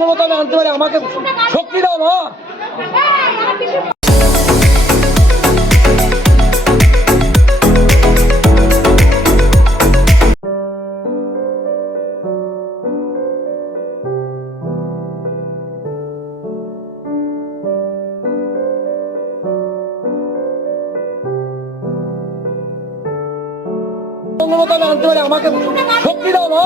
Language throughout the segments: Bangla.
মঙ্গলমত আমি আনতে পারি আমাকে শক্তি দাও মা। আনতে পারি আমাকে শক্তি দাও মা।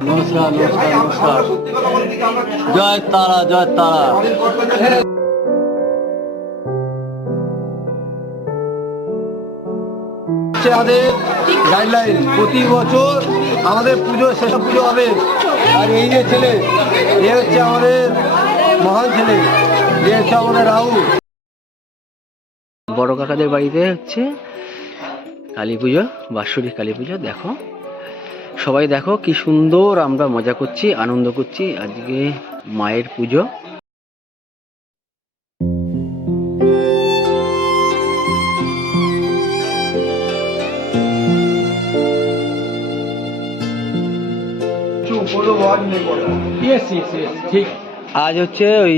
নমস্কার নমস্কার নমস্কার। জয় তারা জয় তারা। আমাদের গাইডলাইন প্রতি বছর আমাদের পুজো শেষ পুজো হবে। আর এই যে ছেলে, এ হচ্ছে আমাদের মহান ছেলে, এ হচ্ছে আমাদের রাহুল। বড় কাকাদের বাড়িতে হচ্ছে কালী পুজো বাৎসরিক কালী পুজো, দেখো। সবাই দেখো কি সুন্দর আমরা মজা করছি আনন্দ করছি। আজকে মায়ের পুজো। আজ হচ্ছে ওই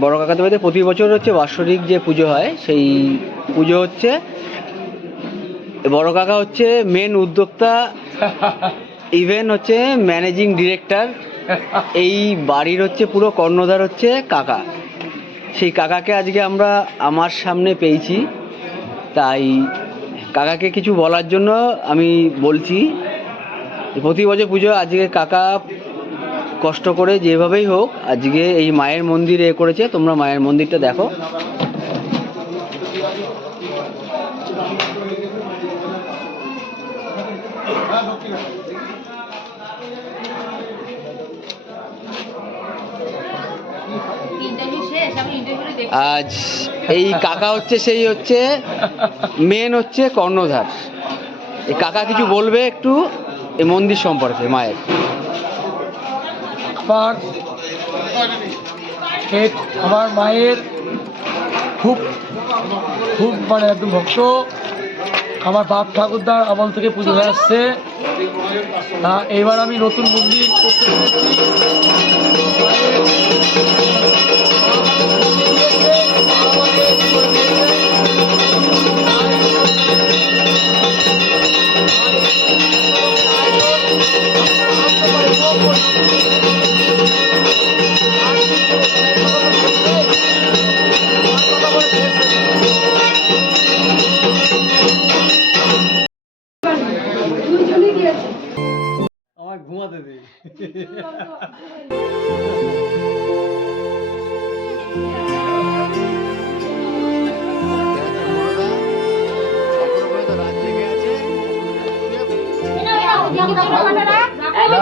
বড় কাকাদের বাড়িতে প্রতি বছর হচ্ছে বাৎসরিক যে পুজো হয় সেই পুজো হচ্ছে বড় কাকা হচ্ছে মেন উদ্যোক্তা ইভেন হচ্ছে ম্যানেজিং ডিরেক্টর এই বাড়ির হচ্ছে পুরো কর্ণধার হচ্ছে কাকা। সেই কাকাকে আজকে আমরা আমার সামনে পেয়েছি। তাই কাকাকে কিছু বলার জন্য আমি বলছি, প্রতি বছর পুজো আজকে কাকা কষ্ট করে যেভাবেই হোক, আজকে এই মায়ের মন্দিরে এ করেছে, তোমরা মায়ের মন্দিরটা দেখো ইন্টারভিউ শেষ আমি ইন্টারভিউ দেখি আজ এই কাকা হচ্ছে সেই হচ্ছে মেন হচ্ছে কর্ণধার। এই কাকা কিছু বলবে একটু? এই মন্দির সম্পর্কে, মায়ের। আমার আমার মায়ের খুব খুব মানে একদম ভক্ত। আমার বাপ ঠাকুরদার আমল থেকে পুজো হয়ে আসছে। তা এবার আমি নতুন মন্দির করতে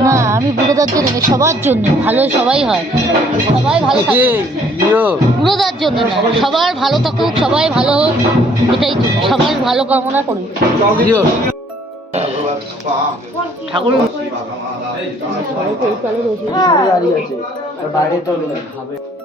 না আমি বুড়োদার জন্য সবার জন্য ভালো সবাই হয় সবাই ভালো থাকে বুড়োদার জন্য না সবার ভালো থাকুক সবাই ভালো হোক এটাই সবার ভালো কামনা করি ঠাকুর বাইরে তো খাবে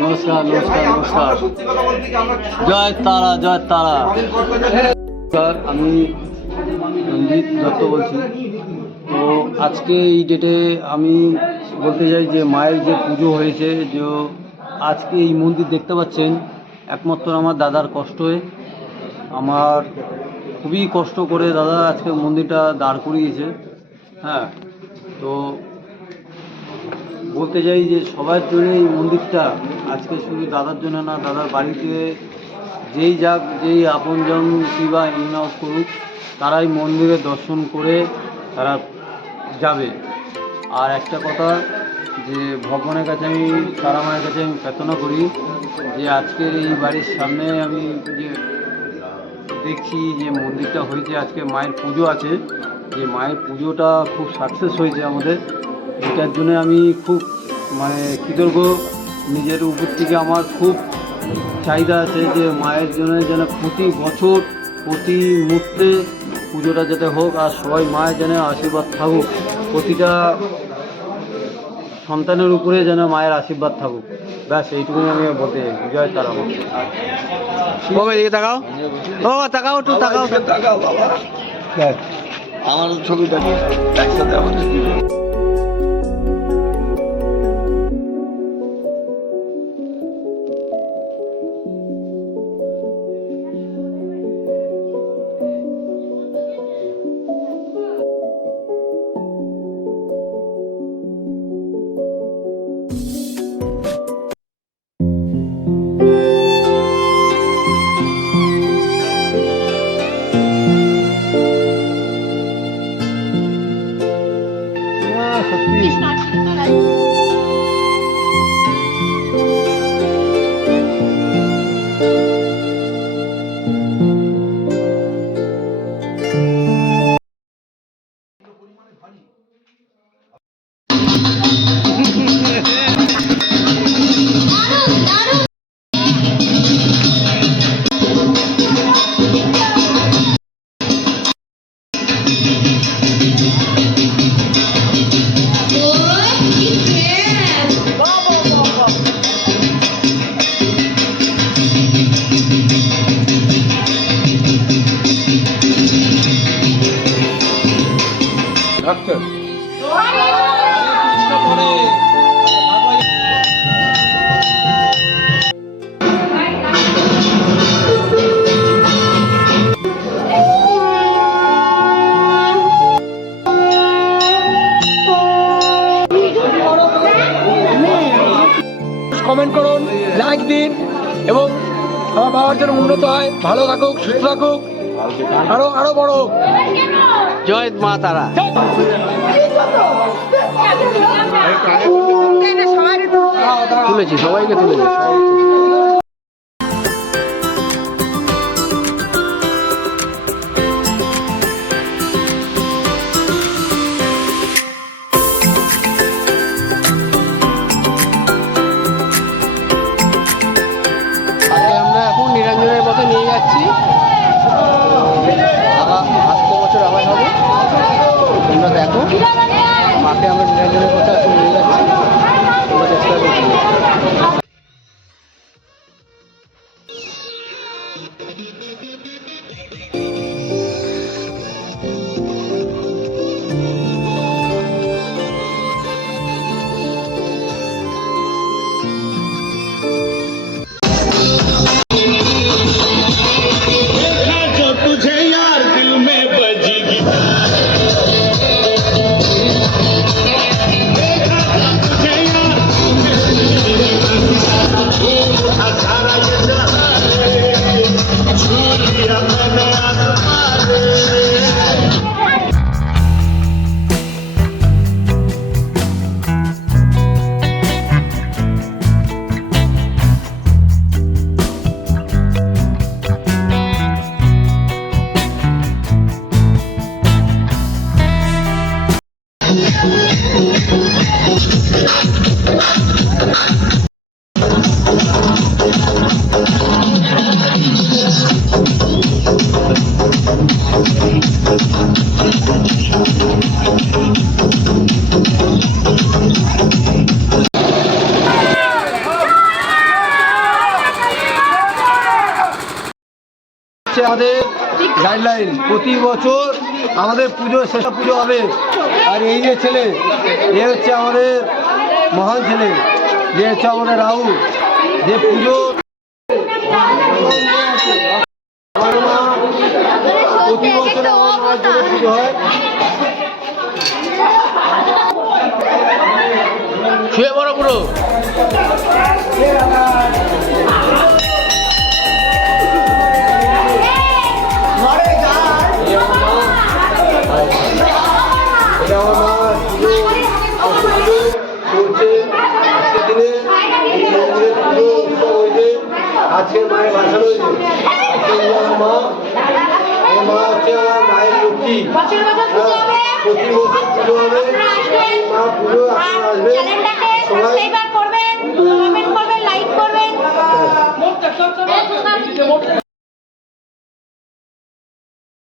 নমস্কার নমস্কার নমস্কার। জয় তারা জয় তারা। স্যার, আমি রঞ্জিত দত্ত বলছি। তো আজকে এই ডেটে আমি বলতে চাই যে মায়ের যে পুজো হয়েছে, যে আজকে এই মন্দির দেখতে পাচ্ছেন, একমাত্র আমার দাদার কষ্ট হয়ে আমার খুবই কষ্ট করে দাদা আজকে মন্দিরটা দাঁড় করিয়েছে। হ্যাঁ তো বলতে চাই যে সবার জন্য এই মন্দিরটা আজকে শুধু দাদার জন্য না, দাদার বাড়িতে যেই যাক, যেই আপনজন কি বা ইন করুক, তারাই মন্দিরে দর্শন করে তারা যাবে। আর একটা কথা যে ভগবানের কাছে আমি তারা মায়ের কাছে আমি প্রার্থনা করি যে আজকের এই বাড়ির সামনে আমি যে দেখছি যে মন্দিরটা হয়েছে, আজকে মায়ের পুজো আছে যে মায়ের পুজোটা খুব সাকসেস হয়েছে আমাদের। এটার জন্য আমি খুব মানে কৃতজ্ঞ। নিজের উপর থেকে আমার খুব চাহিদা আছে যে মায়ের জন্য যেন প্রতি বছর প্রতি মুহূর্তে পুজোটা যাতে হোক আর সবাই মায়ের যেন আশীর্বাদ থাকুক। প্রতিটা সন্তানের উপরে যেন মায়ের আশীর্বাদ থাকুক। ব্যাস এইটুকুনি আমি বলতে চাই। জয় তারা। বাবা এদিকে তাকাও। ও তাকাও একটু তাকাও। আমার ছবিটা একসাথে আমাদের ভালো থাকুক সুস্থ থাকুক আরও আরও বড় হোক। জয় মা তারা। তুলেছি সবাইকে তুলেছি। হচ্ছে আমাদের গাইডলাইন প্রতি বছর আমাদের পুজো শেষ পুজো হবে। আর এই যে ছেলে, এ হচ্ছে আমাদের মহান ছেলে, যে হচ্ছে আমাদের রাহুল। যে পুজো মায়ের জন্য পুজো হয় শুয়ে বড় পুরো। আজকের মায়ের ভাষা রয়েছে। মা মা হচ্ছে আমার হ্যাঁ, প্রতি বছর পুজো হবে। মা পুজো আপনারা আসবে সবাই করবেন কমেন্ট করবেন লাইক করবেন।